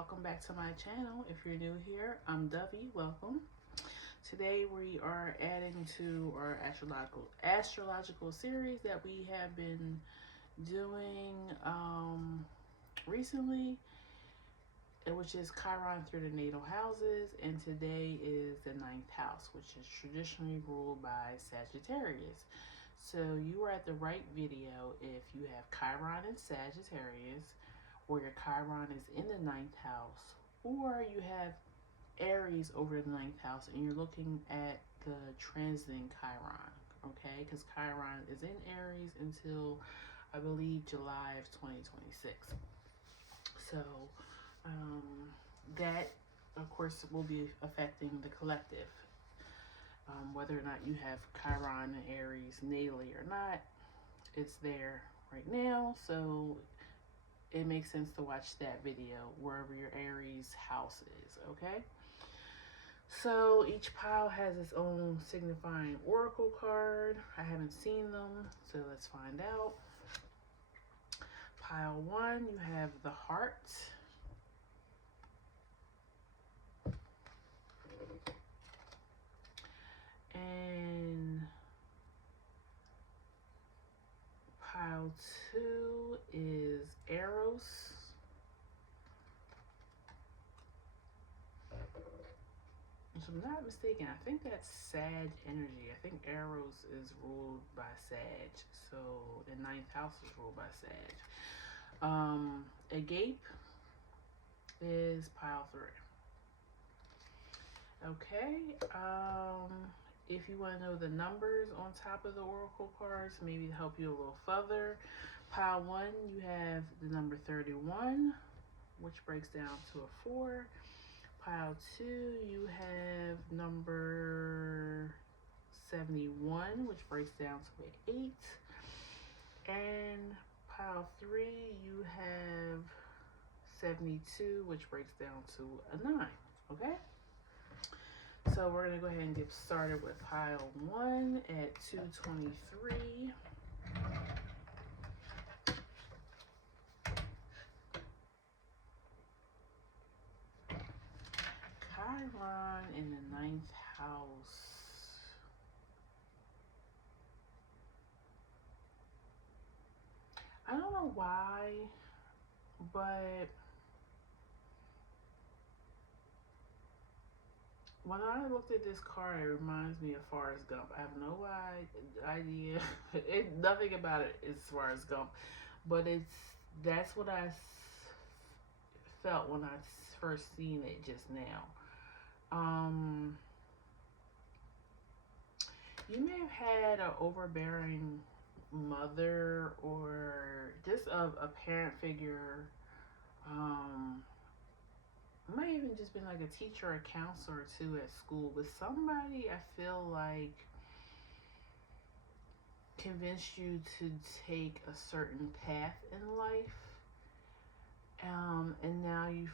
welcome back to my channel. If you're new here, I'm Dovey. Welcome. Today we are adding to our astrological series that we have been doing recently, which is Chiron through the natal houses, and today is the ninth house, which is traditionally ruled by Sagittarius. So you are at the right video if you have Chiron and Sagittarius, or your Chiron is in the ninth house, or you have Aries over the ninth house and you're looking at the transiting Chiron, okay? Because Chiron is in Aries until, I believe, July of 2026. So that, of course, will be affecting the collective. Whether or not you have Chiron and Aries natally or not, it's there right now. So it makes sense to watch that video wherever your Aries house is, okay? So each pile has its own signifying oracle card. I haven't seen them, so let's find out. Pile 1, you have the heart. And pile 2 is Eros. If I'm not mistaken, I think that's Sag energy. I think Eros is ruled by Sag. So the ninth house is ruled by Sag. Agape is pile 3. Okay. If you want to know the numbers on top of the oracle cards, maybe to help you a little further, pile 1, you have the number 31, which breaks down to a 4. Pile 2, you have number 71, which breaks down to an 8. And pile 3, you have 72, which breaks down to a 9. Okay? So we're going to go ahead and get started with pile 1 at 223. Chiron in the ninth house. I don't know why, but when I looked at this card, it reminds me of Forrest Gump. I have no idea. Nothing about it is Forrest Gump, but that's what I felt when I first seen it just now. You may have had an overbearing mother or just a parent figure. Might even just been like a teacher or a counselor too at school, but somebody I feel like convinced you to take a certain path in life. And now you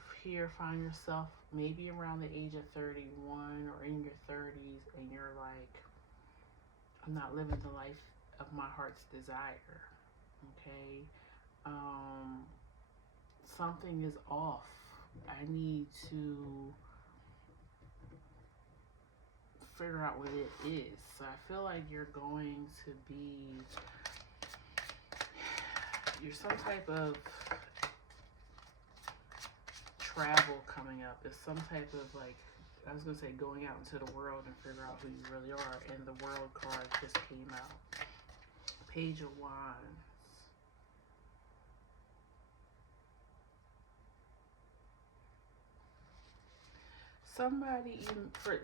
find yourself maybe around the age of 31 or in your 30s, and you're like, I'm not living the life of my heart's desire. Okay? Something is off. I need to figure out what it is. So I feel like you're some type of travel coming up. There's some type of, like, I was going to say going out into the world and figure out who you really are. And the world card just came out. Page of Wands.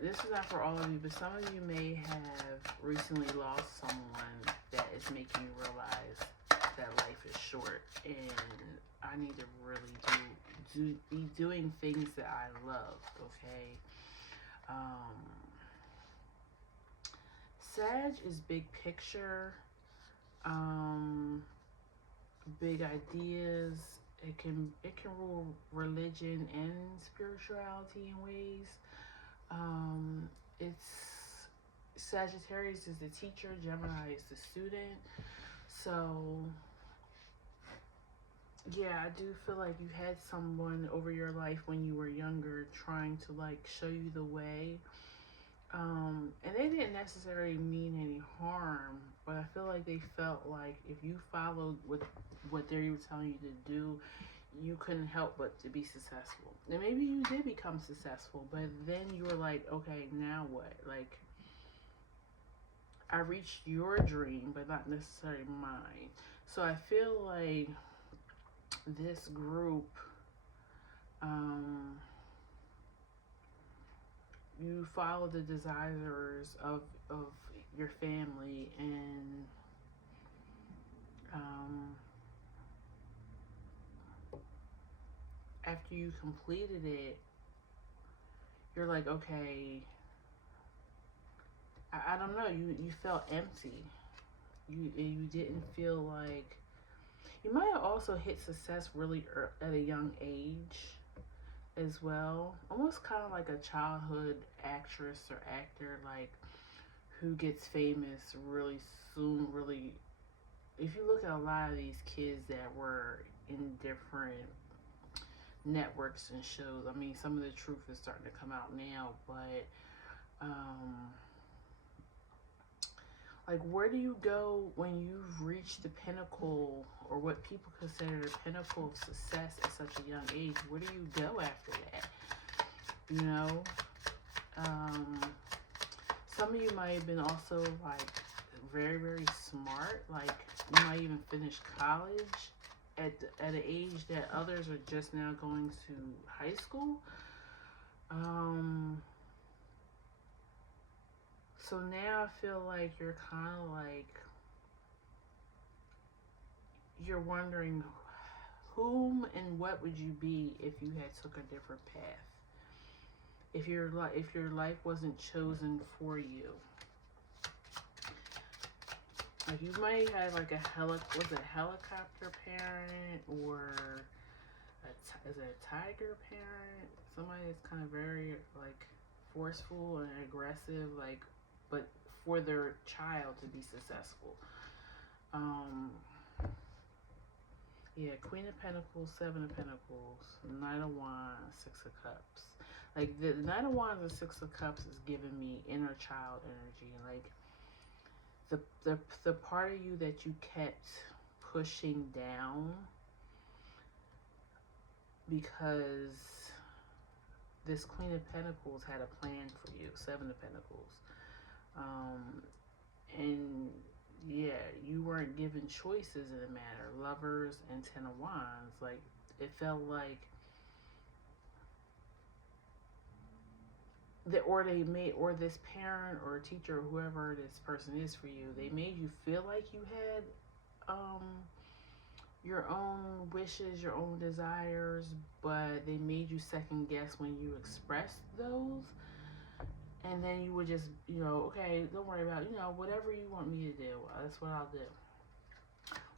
This is not for all of you, but some of you may have recently lost someone that is making you realize that life is short, and I need to really be doing things that I love, okay? Sag is big picture, big ideas. It can rule religion and spirituality in ways. It's Sagittarius is the teacher, Gemini is the student. So Yeah, I do feel like you had someone over your life when you were younger trying to like show you the way. And they didn't necessarily mean any harm, but I feel like they felt like if you followed what they were telling you to do, you couldn't help but to be successful. And maybe you did become successful, but then you were like, okay, now what? Like, I reached your dream, but not necessarily mine. So I feel like this group, um, you follow the desires of your family, and um, after you completed it, you're like, okay, I don't know. You felt empty. You didn't feel like you might have also hit success really at a young age as well. Almost kind of like a childhood actress or actor, like who gets famous really soon. Really, if you look at a lot of these kids that were in different networks and shows, I mean, some of the truth is starting to come out now, but um, like where do you go when you've reached the pinnacle or what people consider the pinnacle of success at such a young age? Where do you go after that? You know, um, some of you might have been also like very very smart, like you might even finish college at an age that others are just now going to high school. um so now I feel like you're kind of like you're wondering whom and what would you be if you had took a different path, if your life wasn't chosen for you. Like you might have like was it a helicopter parent, or is it a tiger parent? Somebody that's kind of very like forceful and aggressive, like, but for their child to be successful. Um, yeah, Queen of Pentacles, Seven of Pentacles, Knight of Wands, Six of Cups. Like the Knight of Wands and Six of Cups is giving me inner child energy. Like the part of you that you kept pushing down because this Queen of Pentacles had a plan for you, Seven of Pentacles. Um, and yeah, you weren't given choices in the matter. Lovers and Ten of Wands. Like, it felt like that, or they made, or this parent or teacher or whoever this person is for you, they made you feel like you had your own wishes, your own desires, but they made you second guess when you expressed those. And then you would just, okay, don't worry about, whatever you want me to do, that's what I'll do.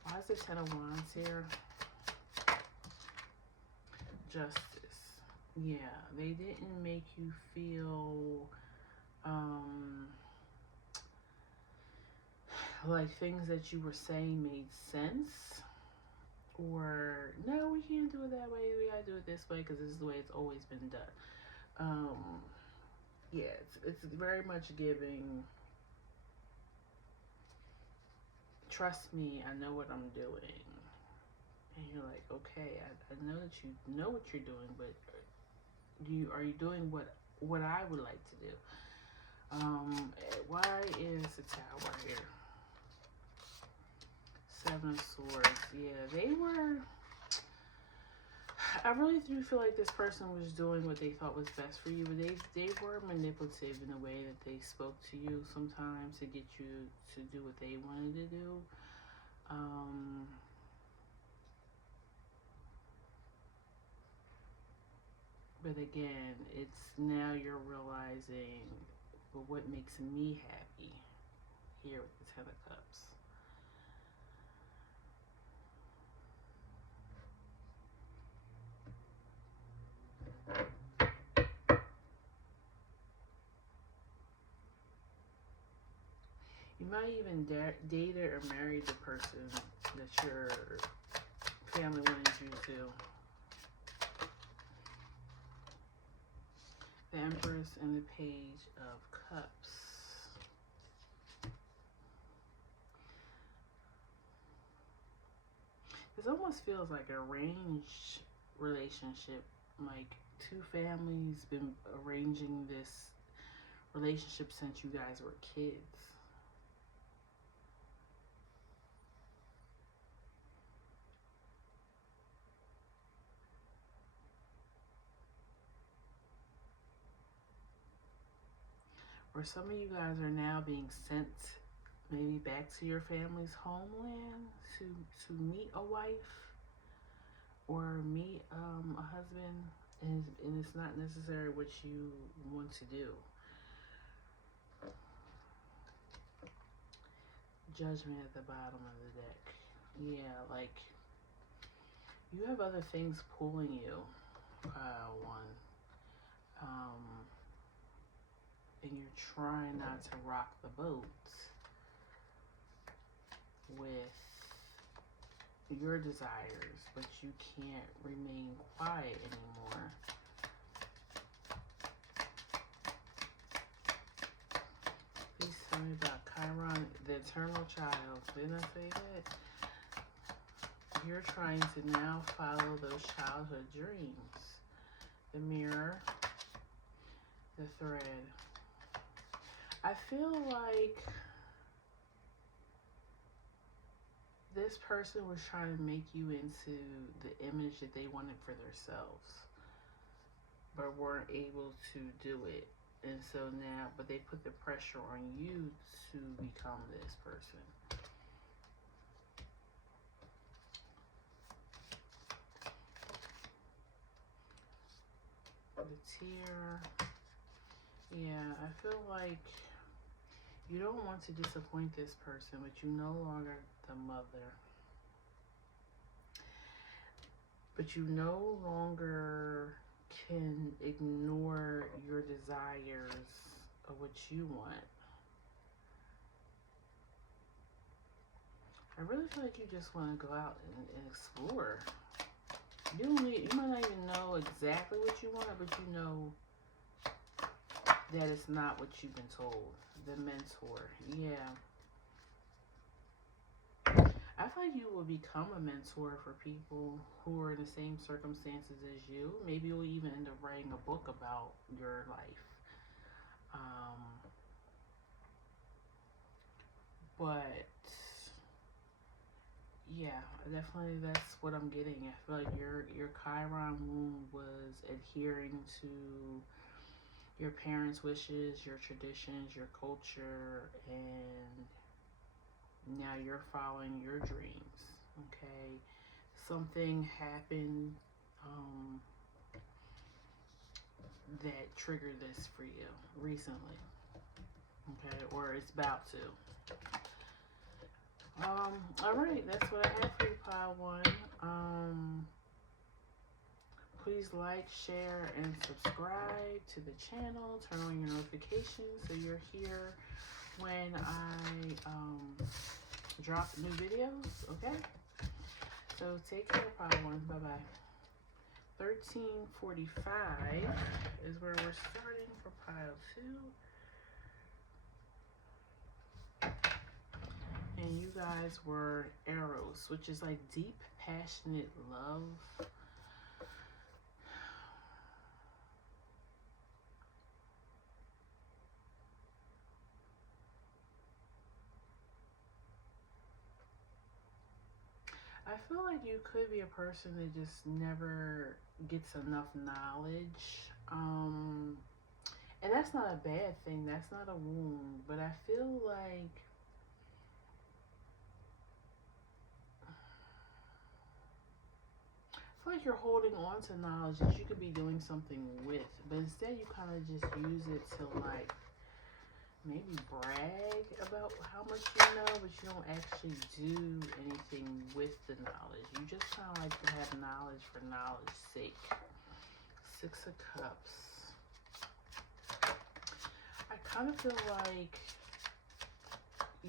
Why is the Ten of Wands here? Justice. Yeah, they didn't make you feel like things that you were saying made sense. Or, no, we can't do it that way. We gotta do it this way because this is the way it's always been done. Yeah, it's very much giving, trust me, I know what I'm doing. And you're like, okay, I know that you know what you're doing, but are you doing what I would like to do? Why is the Tower here? Seven of Swords. Yeah, they were. I really do feel like this person was doing what they thought was best for you, but they were manipulative in the way that they spoke to you sometimes to get you to do what they wanted to do. But again, it's now you're realizing, well, what makes me happy here with the Ten of Cups. You might even dated or married the person that you're family wanted you to. The Empress and the Page of Cups. This almost feels like a arranged relationship, like two families been arranging this relationship since you guys were kids. Or some of you guys are now being sent maybe back to your family's homeland to meet a wife or meet a husband, and it's not necessarily what you want to do. Judgment at the bottom of the deck. Yeah, like you have other things pulling you, pile one. And you're trying not to rock the boat with your desires, but you can't remain quiet anymore. Please tell me about Chiron, the eternal child. Didn't I say that? You're trying to now follow those childhood dreams. The mirror, the thread. I feel like this person was trying to make you into the image that they wanted for themselves, but weren't able to do it. And so now, but they put the pressure on you to become this person. The tear. Yeah, I feel like you don't want to disappoint this person, but you no longer the mother. But you no longer can ignore your desires of what you want. I really feel like you just want to go out and explore. You might not even know exactly what you want, but you know that it's not what you've been told. The mentor, yeah. I feel like you will become a mentor for people who are in the same circumstances as you. Maybe you'll even end up writing a book about your life. But yeah, definitely that's what I'm getting. I feel like your Chiron wound was adhering to your parents' wishes, your traditions, your culture, and now you're following your dreams. Okay, something happened that triggered this for you recently. Okay, or it's about to. Alright, that's what I have for you, pile one. Please like, share, and subscribe to the channel. Turn on your notifications so you're here when I drop new videos, okay? So take care, pile one. Bye-bye. 1345 is where we're starting for pile two. And you guys were Eros, which is like deep, passionate love. I feel like you could be a person that just never gets enough knowledge. And that's not a bad thing. That's not a wound. But I feel like you're holding on to knowledge that you could be doing something with, but instead you kind of just use it to like maybe brag about how much you know, but you don't actually do anything with the knowledge. You just kind of like to have knowledge for knowledge's sake. 6 of Cups. I kind of feel like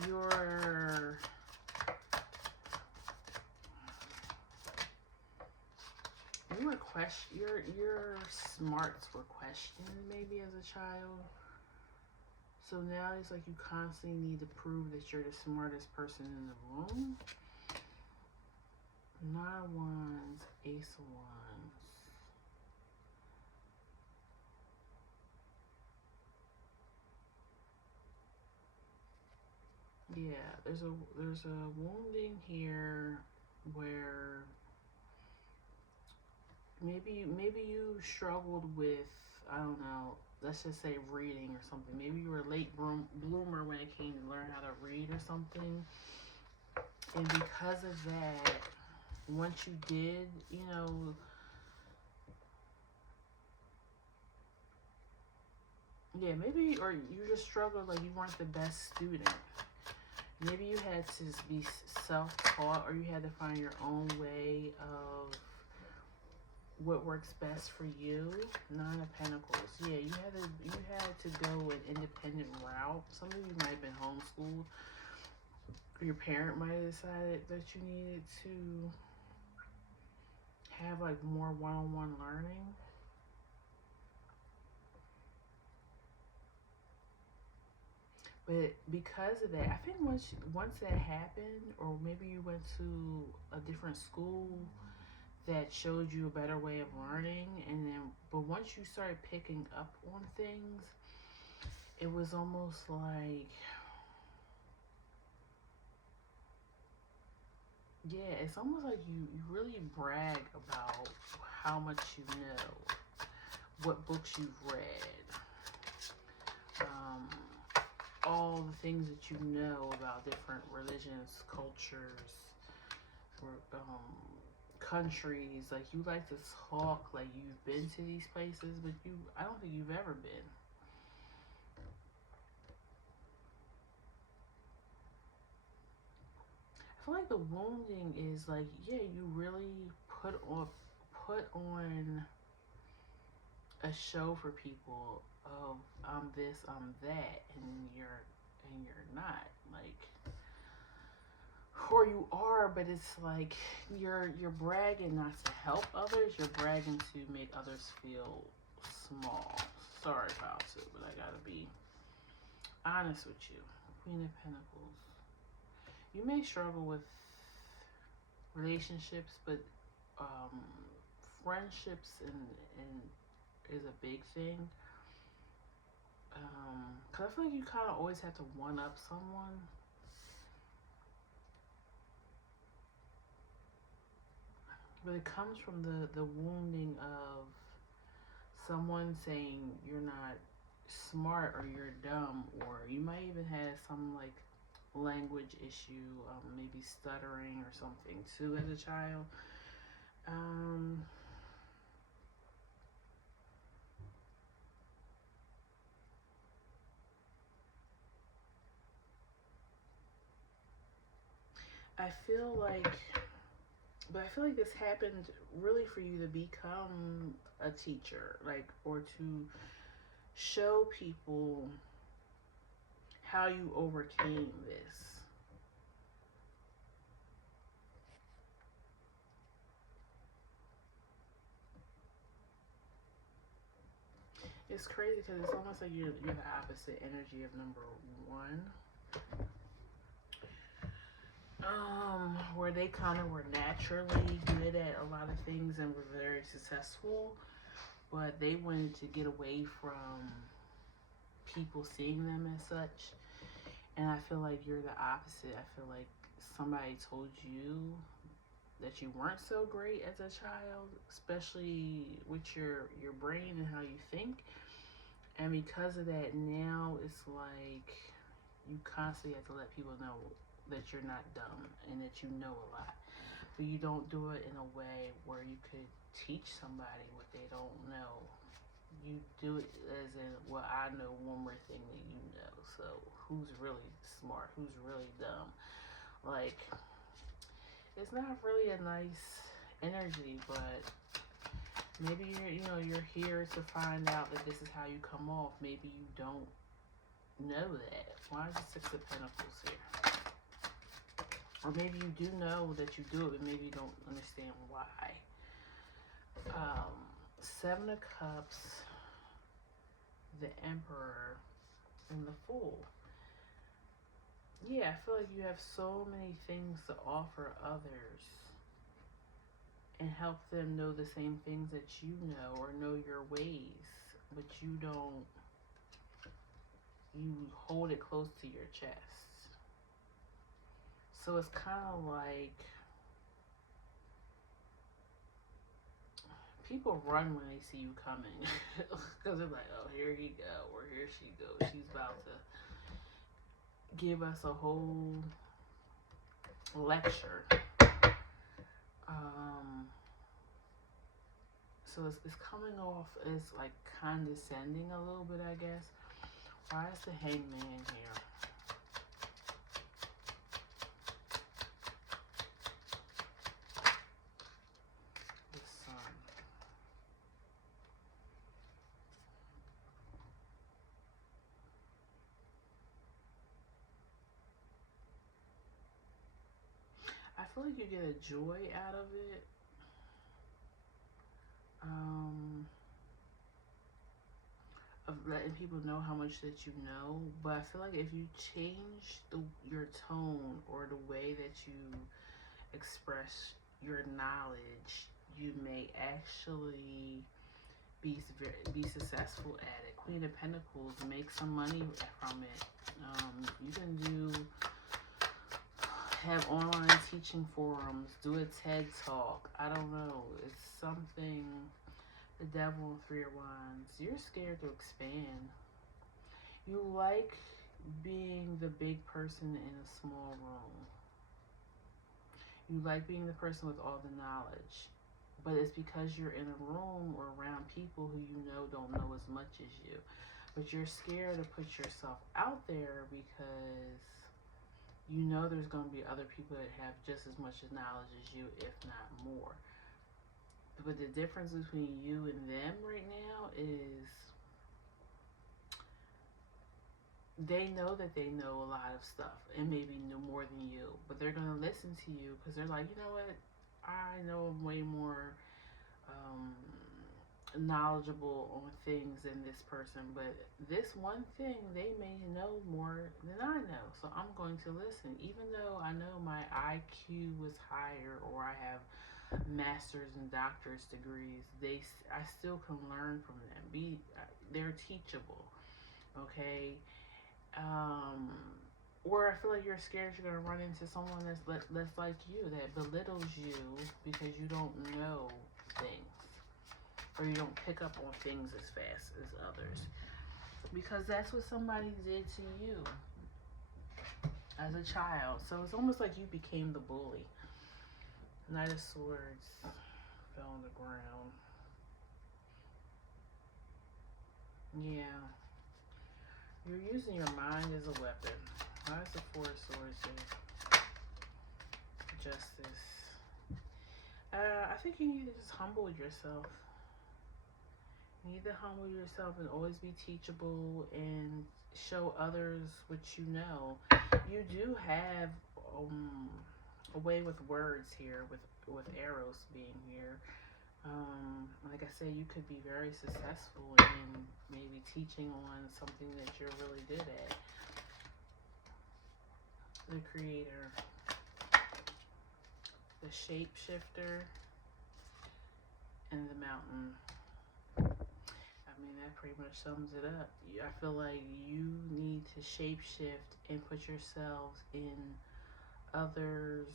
you're You were your smarts were questioned maybe as a child. So now it's like you constantly need to prove that you're the smartest person in the room. Nine of Wands, Ace of Wands. Yeah, there's a wounding here where maybe you struggled with, I don't know, let's just say reading or something. Maybe you were a late bloomer when it came to learn how to read or something. And because of that, once you did, yeah, maybe, or you just struggled, like you weren't the best student. Maybe you had to be self-taught, or you had to find your own way of what works best for you. Nine of Pentacles. Yeah, you had to go an independent route. Some of you might have been homeschooled. Your parent might have decided that you needed to have like more one-on-one learning. But because of that, I think once that happened, or maybe you went to a different school that showed you a better way of learning, but once you started picking up on things, it was almost like, yeah, it's almost like you really brag about how much you know, what books you've read, all the things that you know about different religions, cultures, or countries. Like, you like to talk like you've been to these places, but I don't think you've ever been. I feel like the wounding is like, yeah, you really put on a show for people of I'm this, I'm that, and you're not, like, or you are, but it's like you're bragging not to help others, you're bragging to make others feel small. Sorry, Powell, but I gotta be honest with you. Queen of Pentacles. You may struggle with relationships, but friendships and is a big thing. Cause I feel like you kind of always have to one up someone. But it comes from the wounding of someone saying you're not smart or you're dumb, or you might even have some like language issue, maybe stuttering or something too as a child. I feel like this happened really for you to become a teacher, like, or to show people how you overcame this. It's crazy because it's almost like you're the opposite energy of number one. Where they kind of were naturally good at a lot of things and were very successful, but they wanted to get away from people seeing them as such. And I feel like you're the opposite. I feel like somebody told you that you weren't so great as a child, especially with your brain and how you think. And because of that, now it's like you constantly have to let people know that you're not dumb and that you know a lot. But you don't do it in a way where you could teach somebody what they don't know. You do it as in, well, I know one more thing that you know. So who's really smart? Who's really dumb? Like, it's not really a nice energy, but maybe you're here to find out that this is how you come off. Maybe you don't know that. Why is the Six of Pentacles here? Or maybe you do know that you do it, but maybe you don't understand why. Seven of Cups, the Emperor, and the Fool. Yeah, I feel like you have so many things to offer others and help them know the same things that you know or know your ways, but you don't, you hold it close to your chest. So it's kind of like people run when they see you coming because they're like, oh, here you go, or here she goes. She's about to give us a whole lecture. Um, so it's coming off as like condescending a little bit, I guess. Why is the Hangman here? The Sun. I feel like you get a joy out of it. Of letting people know how much that you know, but I feel like if you change your tone or the way that you express your knowledge, you may actually be successful at it. Queen of Pentacles, make some money from it. You can have online teaching forums, do a TED talk. I don't know. It's something. The Devil and Three of Wands. You're scared to expand. You like being the big person in a small room. You like being the person with all the knowledge. But it's because you're in a room or around people who you know don't know as much as you. But you're scared to put yourself out there because you know there's going to be other people that have just as much knowledge as you, if not more. But the difference between you and them right now is they know that they know a lot of stuff and maybe know more than you, but they're going to listen to you because they're like, you know what, I know way more knowledgeable on things than this person, but this one thing they may know more than I know, so I'm going to listen. Even though I know my IQ was higher or I have master's and doctor's degrees, I still can learn from them. They're teachable, okay? Or I feel like you're scared you're gonna run into someone that's like you, that belittles you because you don't know things or you don't pick up on things as fast as others, because that's what somebody did to you as a child. So it's almost like you became the bully. Knight of Swords fell on the ground. Yeah. You're using your mind as a weapon. Why is the Four of Swords here? Justice. I think you need to just humble yourself. You need to humble yourself and always be teachable and show others what you know. You do have a way with words here, with arrows being here. Like I say, you could be very successful in maybe teaching on something that you're really good at. The Creator, the Shapeshifter, and the Mountain. I mean, that pretty much sums it up. I feel like you need to shapeshift and put yourselves in others'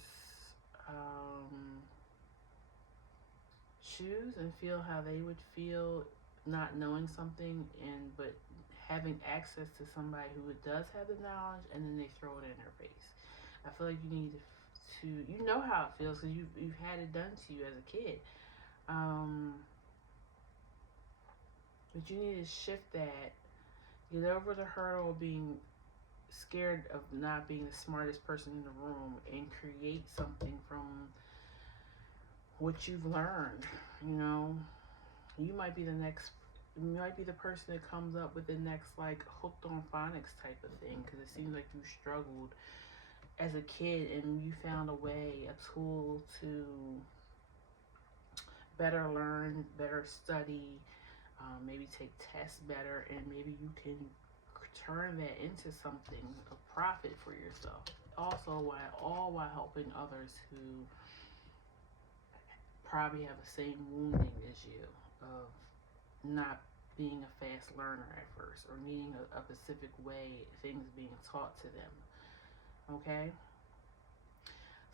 shoes and feel how they would feel not knowing something, but having access to somebody who does have the knowledge, and then they throw it in their face. I feel like you need to you know how it feels because you've had it done to you as a kid. But you need to shift that, get over the hurdle of being scared of not being the smartest person in the room, and create something from what you've learned. You know, you might be the person that comes up with the next like hooked on phonics type of thing, because it seems like you struggled as a kid and you found a way, a tool to better learn, better study, maybe take tests better, and maybe you can turn that into something, a profit for yourself. Also, while helping others who probably have the same wounding as you of not being a fast learner at first or needing a specific way things being taught to them. Okay?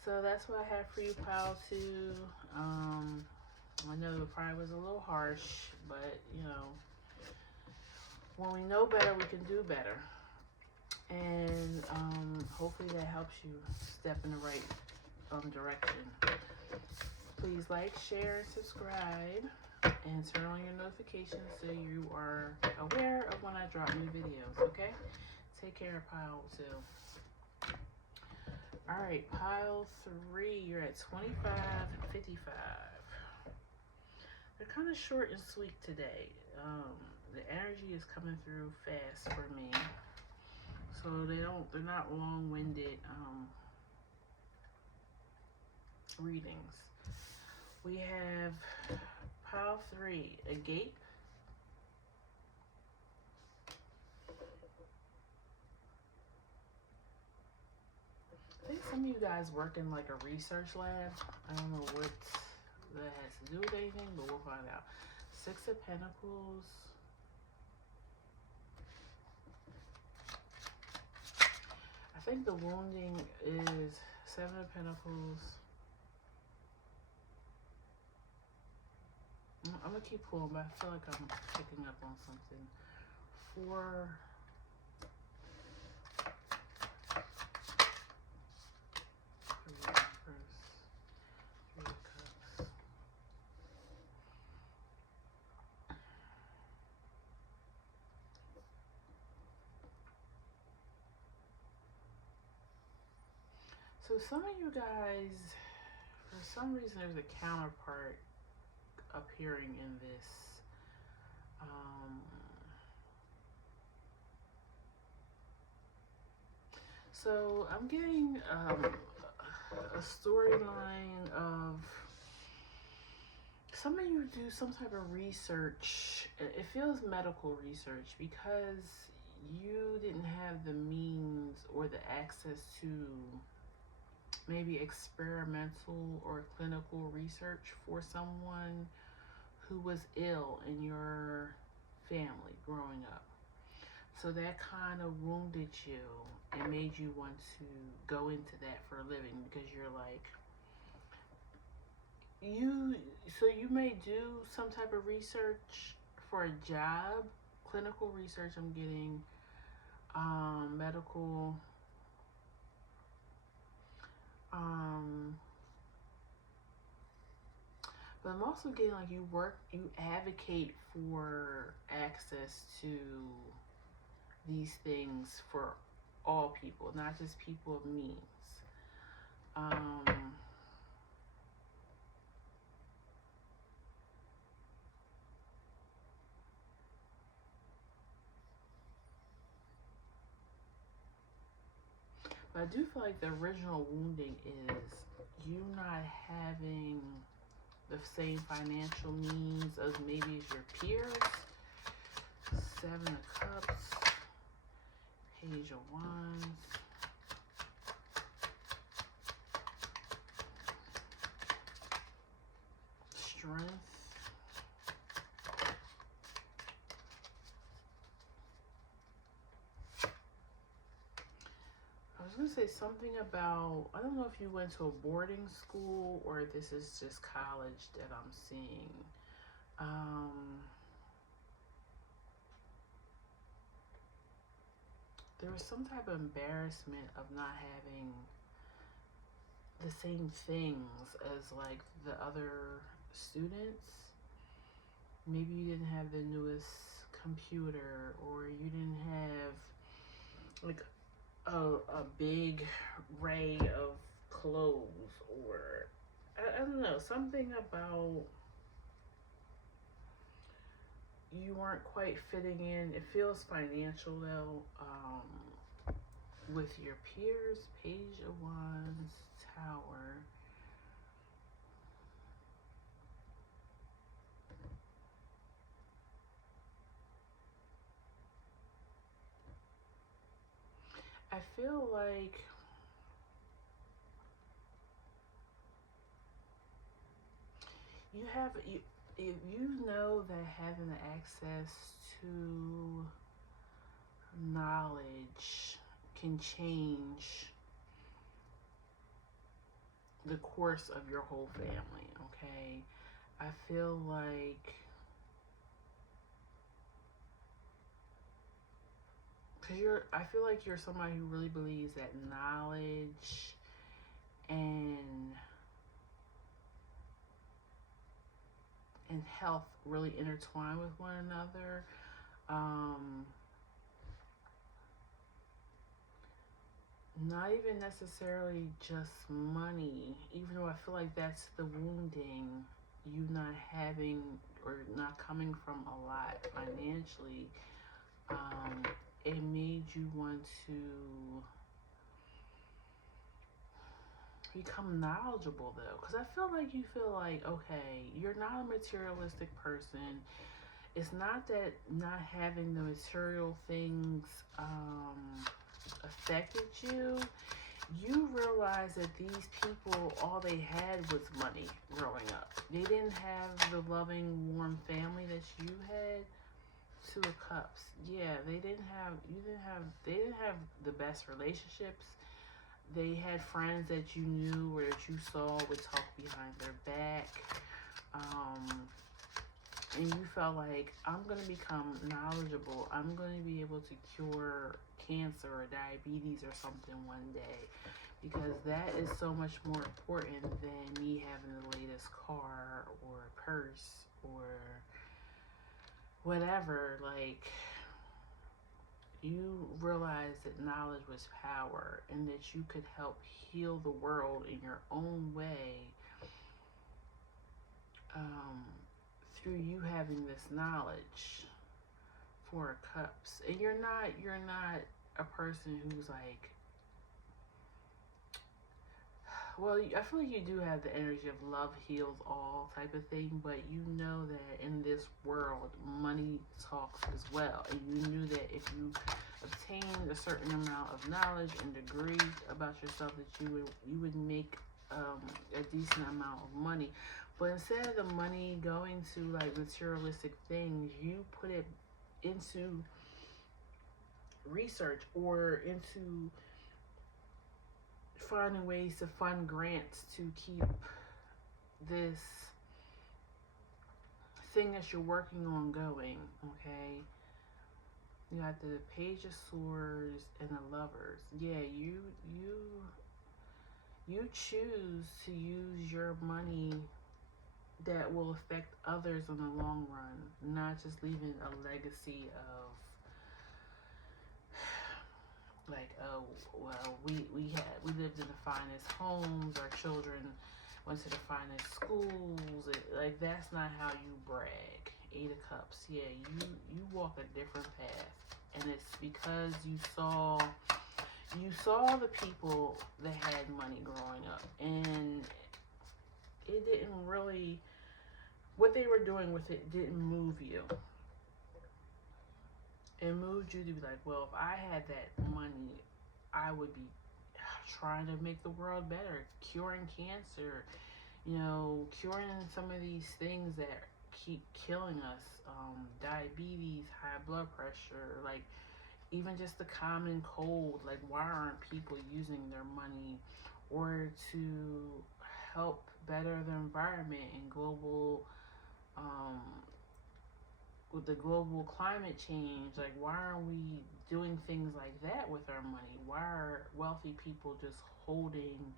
So that's what I have for you, Pile 2. I know it probably was a little harsh, but when we know better, we can do better. And hopefully that helps you step in the right direction. Please like, share, and subscribe, and turn on your notifications so you are aware of when I drop new videos, okay? Take care, Pile 2. Alright, Pile 3, you're at 25.55. They're kind of short and sweet today. The energy is coming through fast for me. So they're not long-winded readings. We have Pile 3, a gape. I think some of you guys work in like a research lab. I don't know what that has to do with anything, but we'll find out. 6 of Pentacles. I think the wounding is 7 of Pentacles. I'm going to keep pulling, but I feel like I'm picking up on something. 4. So some of you guys, for some reason, there's a counterpart appearing in this. So I'm getting a storyline of some of you do some type of research. It feels medical research because you didn't have the means or the access to maybe experimental or clinical research for someone who was ill in your family growing up. So that kind of wounded you and made you want to go into that for a living because you're like, you may do some type of research for a job, clinical research. I'm getting medical, but I'm also getting like you advocate for access to these things for all people, not just people of means. But I do feel like the original wounding is you not having the same financial means as maybe as your peers. 7 of Cups, Page of Wands, Strength, I was going to say something about, I don't know if you went to a boarding school or this is just college that I'm seeing. There was some type of embarrassment of not having the same things as like the other students. Maybe you didn't have the newest computer, or you didn't have like a big array of clothes, or I don't know, something about you weren't quite fitting in. It feels financial though, with your peers. Page of Wands, Tower. I feel like if you know that having access to knowledge can change the course of your whole family, okay? I feel like, I feel like you're somebody who really believes that knowledge and health really intertwine with one another. Um, Not even necessarily just money, even though I feel like that's the wounding, you not having or not coming from a lot financially. Um, it made you want to become knowledgeable though, because I feel like you feel like, okay, you're not a materialistic person. It's not that not having the material things affected you. You realize that these people, all they had was money growing up. They didn't have the loving, warm family that you had. Two of Cups. Yeah, they didn't have the best relationships. They had friends that you knew or that you saw would talk behind their back. Um, and you felt like, I'm going to become knowledgeable. I'm going to be able to cure cancer or diabetes or something one day, because that is so much more important than me having the latest car or purse or whatever. Like, you realize that knowledge was power and that you could help heal the world in your own way, um, through you having this knowledge. Four of Cups. And you're not a person who's like, well, I feel like you do have the energy of love heals all type of thing, but you know that in this world, money talks as well. And you knew that if you obtained a certain amount of knowledge and degree about yourself, that you would make a decent amount of money. But instead of the money going to like materialistic things, you put it into research or into finding ways to fund grants to keep this thing that you're working on going, okay? You got the Page of Swords and the Lovers. Yeah, you choose to use your money that will affect others in the long run, not just leaving a legacy of like, oh, well, we lived in the finest homes, our children went to the finest schools. Like, that's not how you brag. Eight of Cups. Yeah, you walk a different path, and it's because you saw the people that had money growing up, and it didn't really, what they were doing with it didn't move you. It moved you to be like, well, if I had that money, I would be trying to make the world better, curing cancer, curing some of these things that keep killing us, diabetes, high blood pressure, like even just the common cold. Like, why aren't people using their money or to help better the environment and um, with the global climate change? Like, why aren't we doing things like that with our money? Why are wealthy people just holding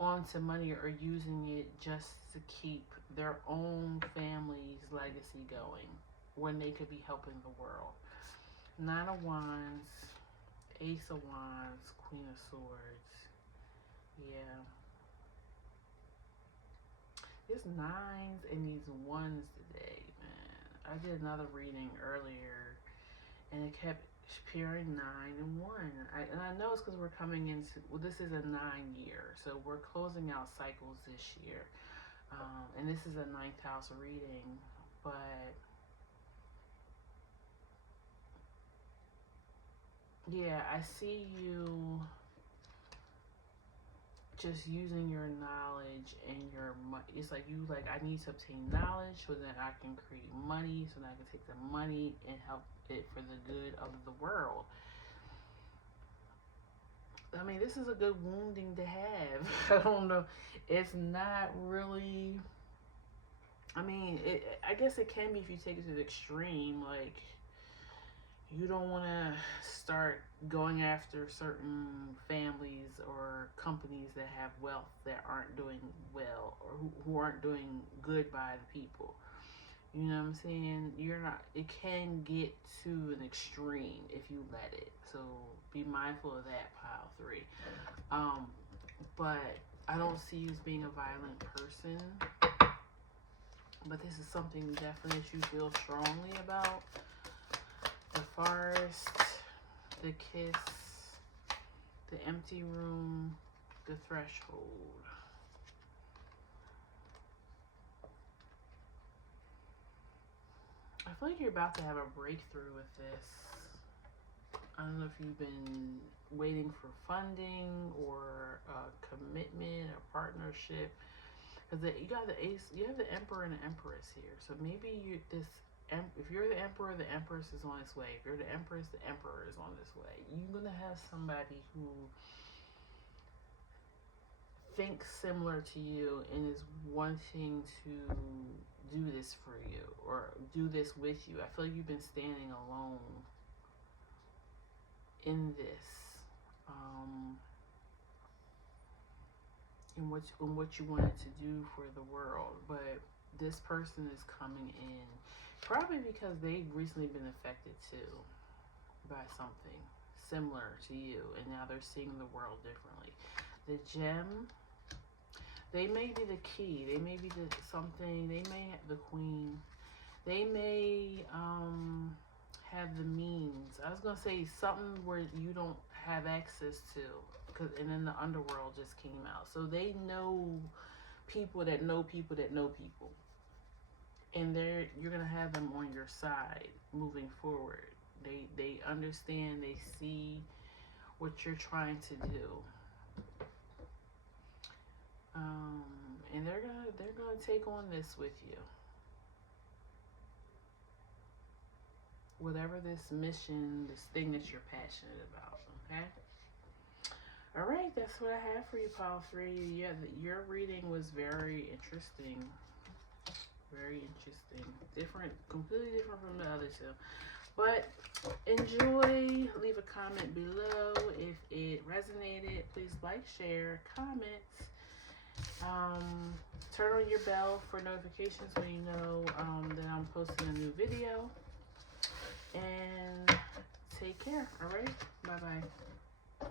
onto money or using it just to keep their own family's legacy going when they could be helping the world? Nine of Wands, Ace of Wands, Queen of Swords. Yeah. There's nines and these ones today, man. I did another reading earlier and it kept appearing 9 and 1. And I know it's because we're coming into, well, this is a 9 year. So we're closing out cycles this year. And this is a ninth house reading. But yeah, I see you just using your knowledge and your money. It's like you like, I need to obtain knowledge so that I can create money, so that I can take the money and help it for the good of the world. I mean, this is a good wounding to have. I don't know. It's not really. I mean, I guess it can be if you take it to the extreme. Like, you don't want to start going after certain families or companies that have wealth that aren't doing well, or who aren't doing good by the people. You know what I'm saying? You're not. It can get to an extreme if you let it. So be mindful of that, pile three. Um, but I don't see you as being a violent person. But this is something definitely that you feel strongly about. The forest, the kiss, the empty room, the threshold. I feel like you're about to have a breakthrough with this. I don't know if you've been waiting for funding or a commitment or partnership. Because you got the ace, you have the emperor and the empress here. So maybe if you're the emperor, the empress is on its way. If you're the empress, the emperor is on this way. You're gonna have somebody who thinks similar to you and is wanting to do this for you or do this with you. I feel like you've been standing alone in this. In what you wanted to do for the world, but this person is coming in probably because they've recently been affected too by something similar to you, and now they're seeing the world differently. The gem, they may be the key, they may be something, they may have the queen, they may have the means. I was gonna say something where you don't have access to, and then the underworld just came out. So they know people that know people that know people, and you're gonna have them on your side moving forward. They understand. They see what you're trying to do, and they're gonna take on this with you. Whatever this mission, this thing that you're passionate about. Okay. All right, that's what I have for you, pile three. Yeah, your reading was very interesting. Very interesting. Different, completely different from the other two. But enjoy. Leave a comment below if it resonated. Please like, share, comment. Turn on your bell for notifications when you know that I'm posting a new video. And take care. All right. Bye-bye.